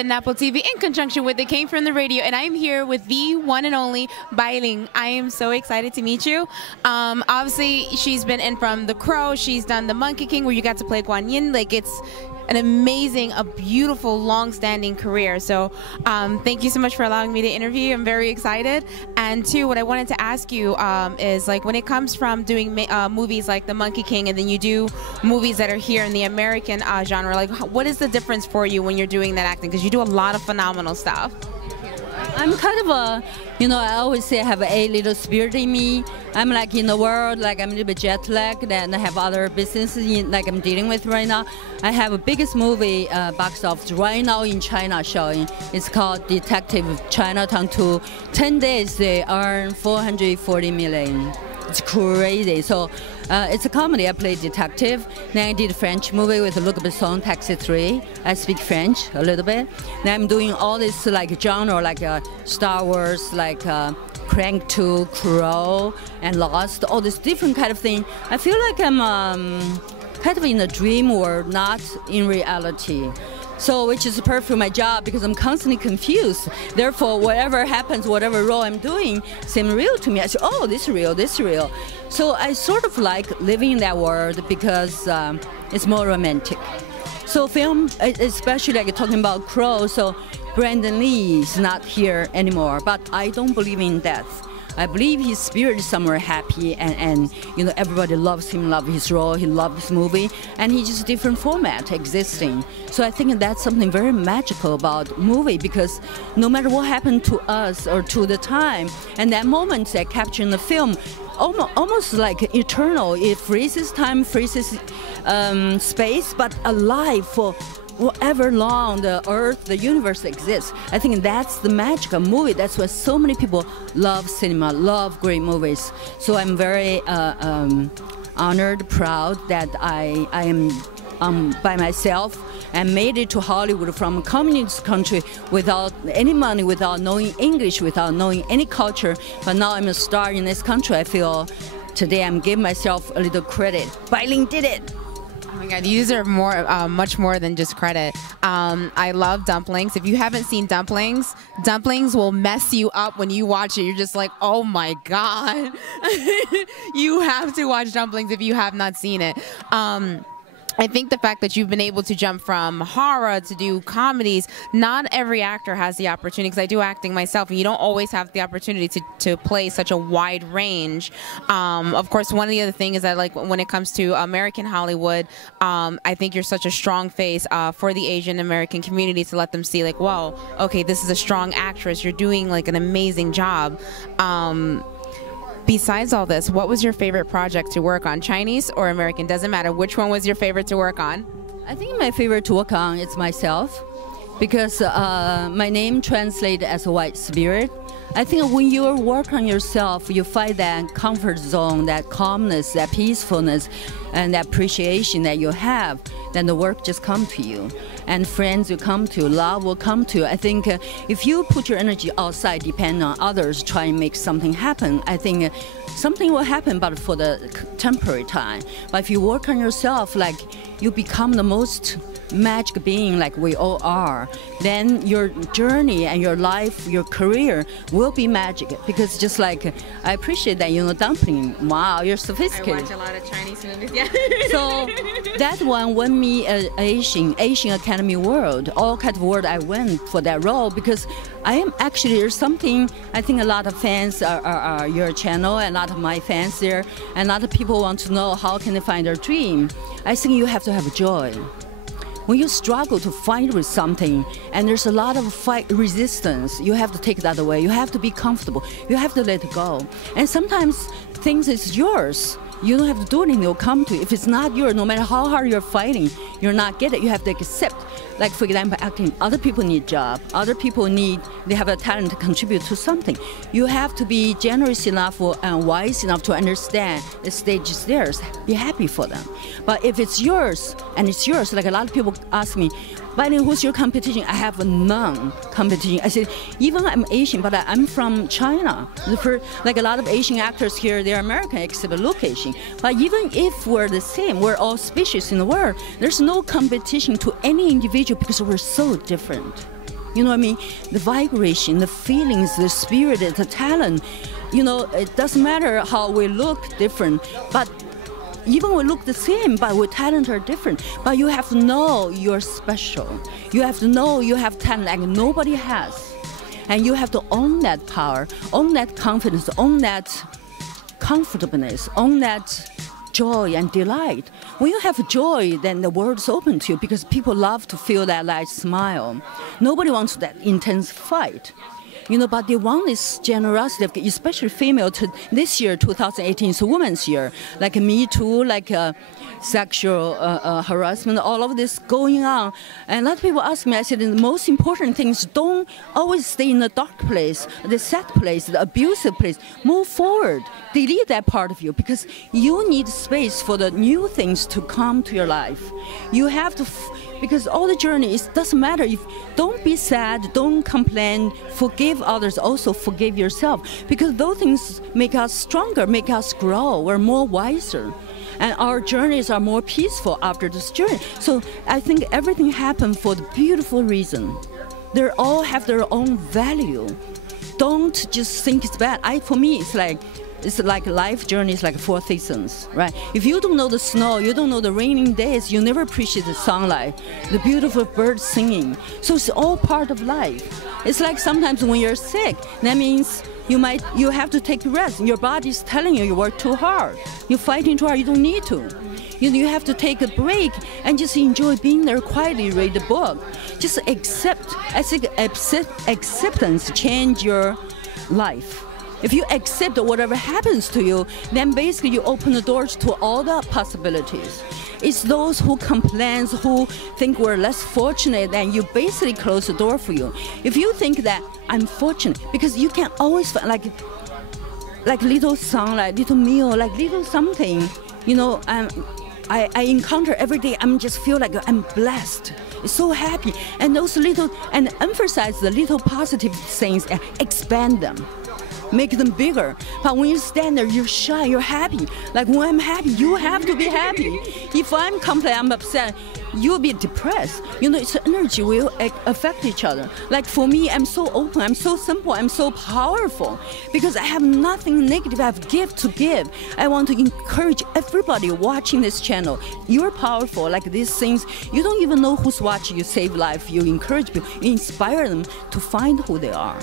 Bitten Apple TV in conjunction with It Came From The Radio, and I'm here with the one and only Bai Ling. I am so excited to meet you. Obviously, she's been in from The Crow. She's done The Monkey King, where you got to play Guan Yin. Like, it's an amazing, a beautiful, long-standing career. So thank you so much for allowing me to interview you. I'm very excited. And two, what I wanted to ask you is, like, when it comes from doing movies like The Monkey King, and then you do movies that are here in the American genre, like, what is the difference for you when you're doing that acting? Because you do a lot of phenomenal stuff. I'm kind of a, I always say I have a little spirit in me. I'm like in the world, like I'm a little bit jet lagged, and I have other businesses like I'm dealing with right now. I have a biggest movie box office right now in China showing. It's called Detective Chinatown 2. 10 days they earn 440 million. It's crazy. So it's a comedy. I play detective. Then I did a French movie with Luc Besson, Taxi 3. I speak French a little bit. Then I'm doing all this like genre, like Star Wars, like Crank 2, Crow, and Lost. All this different kind of thing. I feel like I'm kind of in a dream world, not in reality. So, which is perfect for my job because I'm constantly confused. Therefore, whatever happens, whatever role I'm doing seems real to me. I say, oh, this is real, this is real. So I sort of like living in that world because it's more romantic. So film, especially like talking about Crow, so Brandon Lee is not here anymore, but I don't believe in death. I believe his spirit is somewhere happy, and everybody loves him, loves his role, he loves this movie, and he's just a different format existing. So I think that's something very magical about movie, because no matter what happened to us or to the time, and that moment that captured in the film, almost like eternal. It freezes time, freezes space, but alive for whatever long the earth, the universe exists. I think that's the magic of movie. That's why so many people love cinema, love great movies. So I'm very honored, proud that I am by myself and made it to Hollywood from a communist country without any money, without knowing English, without knowing any culture. But now I'm a star in this country. I feel today I'm giving myself a little credit. Bai Ling did it. Oh my God, you deserve more, much more than just credit. I love dumplings. If you haven't seen dumplings, dumplings will mess you up when you watch it. You're just like, oh my God. You have to watch dumplings if you have not seen it. I think the fact that you've been able to jump from horror to do comedies, not every actor has the opportunity, because I do acting myself, and you don't always have the opportunity to play such a wide range. Of course, one of the other things is that, like, when it comes to American Hollywood, I think you're such a strong face for the Asian American community, to let them see, like, whoa, okay, this is a strong actress. You're doing like an amazing job. Besides all this, what was your favorite project to work on? Chinese or American? Doesn't matter. Which one was your favorite to work on? I think my favorite to work on is myself, because my name translated as a white spirit. I think when you work on yourself, you find that comfort zone, that calmness, that peacefulness, and that appreciation that you have, then the work just comes to you. And friends will come to you, love will come to you. I think if you put your energy outside, depend on others, try and make something happen, I think something will happen, but for the temporary time. But if you work on yourself, like, you become the most magic being, like we all are, then your journey and your life, your career will be magic. Because just like, I appreciate that, dumpling, wow, you're sophisticated. I watch a lot of Chinese movies, yeah. So that one won me an Asian Academy Award, all kind of award I went for that role, because I am actually, there's something, I think a lot of fans are your channel, and a lot of my fans there, and a lot of people want to know how can they find their dream. I think you have to have joy. When you struggle to fight with something, and there's a lot of resistance, you have to take that away. You have to be comfortable. You have to let it go. And sometimes things is yours. You don't have to do anything, it'll come to you. If it's not yours, no matter how hard you're fighting, you're not getting it. You have to accept. Like, for example, acting, other people need job. Other people they have a talent to contribute to something. You have to be generous enough and wise enough to understand the stage is theirs. Be happy for them. But if it's yours, and it's yours, like a lot of people ask me, Bai Ling, who's your competition? I have none competition. I said, even I'm Asian, but I'm from China. Like a lot of Asian actors here, they're American, except look Asian. But even if we're the same, we're all species in the world, there's no competition to any individual because we're so different. You know what I mean? The vibration, the feelings, the spirit, the talent. You know, it doesn't matter how we look different, but even we look the same, but our talent are different. But you have to know you're special. You have to know you have talent like nobody has. And you have to own that power, own that confidence, own that comfortableness, own that joy and delight. When you have joy, then the world's open to you because people love to feel that light smile. Nobody wants that intense fight. You know, but they want this generosity, especially female. This year, 2018, is Women's Year. Like Me Too, like sexual harassment, all of this going on. And a lot of people ask me, I said, the most important things, don't always stay in the dark place, the sad place, the abusive place. Move forward. Delete that part of you because you need space for the new things to come to your life. You have to, because all the journey, it doesn't matter. Don't be sad, don't complain, forgive others, also forgive yourself. Because those things make us stronger, make us grow, we're more wiser. And our journeys are more peaceful after this journey. So I think everything happened for the beautiful reason. They all have their own value. Don't just think it's bad. For me, it's like life journey is like 4 seasons, right? If you don't know the snow, you don't know the raining days, you never appreciate the sunlight, the beautiful birds singing. So it's all part of life. It's like sometimes when you're sick, that means you have to take rest. Your body's telling you work too hard. You're fighting too hard, you don't need to. You have to take a break and just enjoy being there quietly, read the book. Just accept. I think acceptance change your life. If you accept whatever happens to you, then basically you open the doors to all the possibilities. It's those who complain, who think we're less fortunate, and you basically close the door for you. If you think that I'm fortunate, because you can always find like little sunlight, little meal, like little something, you know, I encounter every day, I'm just feel like I'm blessed. It's so happy. And those little, and emphasize the little positive things and expand them. Make them bigger. But when you stand there, you're shy, you're happy. Like when I'm happy, you have to be happy. If I'm complaining, I'm upset, you'll be depressed. You know, it's energy will affect each other. Like for me, I'm so open, I'm so simple, I'm so powerful because I have nothing negative, I have gift to give. I want to encourage everybody watching this channel. You're powerful, like these things, you don't even know who's watching, you save life, you encourage people, you inspire them to find who they are.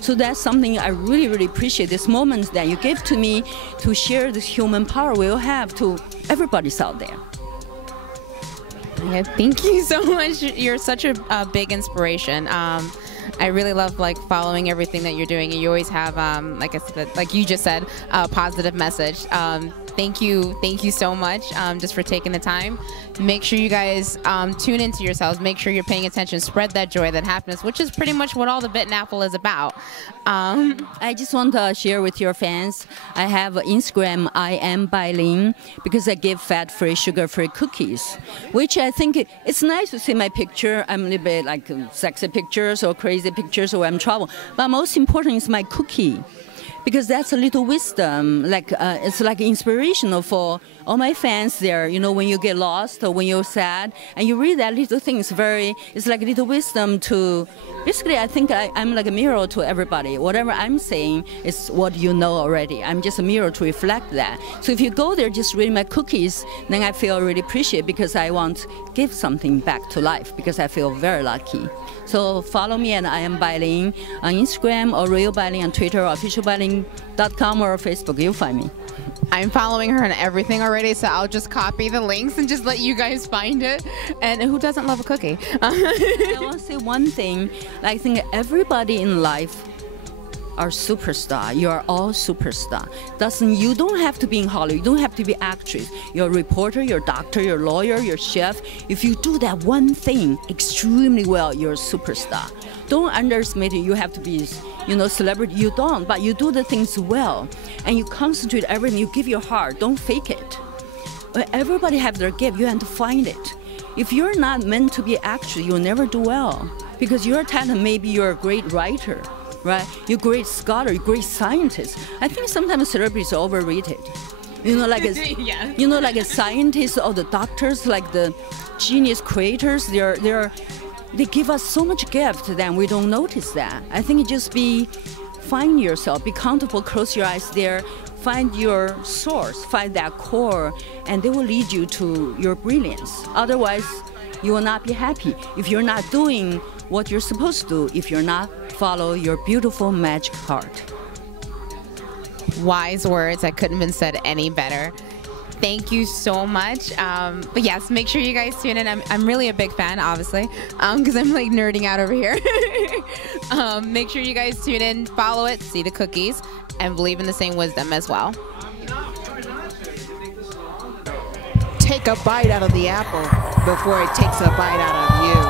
So that's something I really, really appreciate, this moment that you gave to me to share this human power we'll have to everybody's out there. Yeah, thank you so much. You're such a big inspiration. I really love following everything that you're doing, and you always have, like I said, like you just said, a positive message. Thank you so much just for taking the time. Make sure you guys tune into yourselves. Make sure you're paying attention. Spread that joy, that happiness, which is pretty much what all the Bitten Apple is about. I just want to share with your fans. I have Instagram. I am Bai Ling because I give fat-free, sugar-free cookies, which I think it's nice to see my picture. I'm a little bit like sexy pictures or crazy pictures or I'm traveling, but most important is my cookie. Because that's a little wisdom, it's like inspirational for all my fans there. You know, when you get lost or when you're sad, and you read that little thing, it's like a little wisdom to, basically I think I'm like a mirror to everybody. Whatever I'm saying is what you know already. I'm just a mirror to reflect that. So if you go there, just read my cookies, then I feel really appreciated because I want to give something back to life because I feel very lucky. So follow me and I am Bai Ling on Instagram or Real Bai Ling on Twitter or officialbailing.com or Facebook. You'll find me. I'm following her on everything already, so I'll just copy the links and just let you guys find it. And who doesn't love a cookie? I want to say one thing. I think everybody in life are superstar. You are all superstar. You don't have to be in Hollywood. You don't have to be actress. You're a reporter, you're a doctor, you're a lawyer, you're a chef. If you do that one thing extremely well, you're a superstar. Don't underestimate it. You have to be, celebrity. You don't, but you do the things well. And you concentrate everything. You give your heart. Don't fake it. Everybody have their gift. You have to find it. If you're not meant to be an actress, you'll never do well. Because your talent, maybe you're a great writer. Right? You're a great scholar, you're a great scientist. I think sometimes celebrities are overrated. Like a scientist or the doctors, like the genius creators, they're they give us so much gift that we don't notice that. I think it just find yourself, be comfortable, close your eyes there, find your source, find that core, and they will lead you to your brilliance. Otherwise, you will not be happy if you're not doing what you're supposed to do, if you're not follow your beautiful magic heart. Wise words. I couldn't have been said any better. Thank you so much. But yes, make sure you guys tune in. I'm really a big fan, obviously, because I'm like nerding out over here. Make sure you guys tune in, follow it, see the cookies, and believe in the same wisdom as well. Take a bite out of the apple before it takes a bite out of you.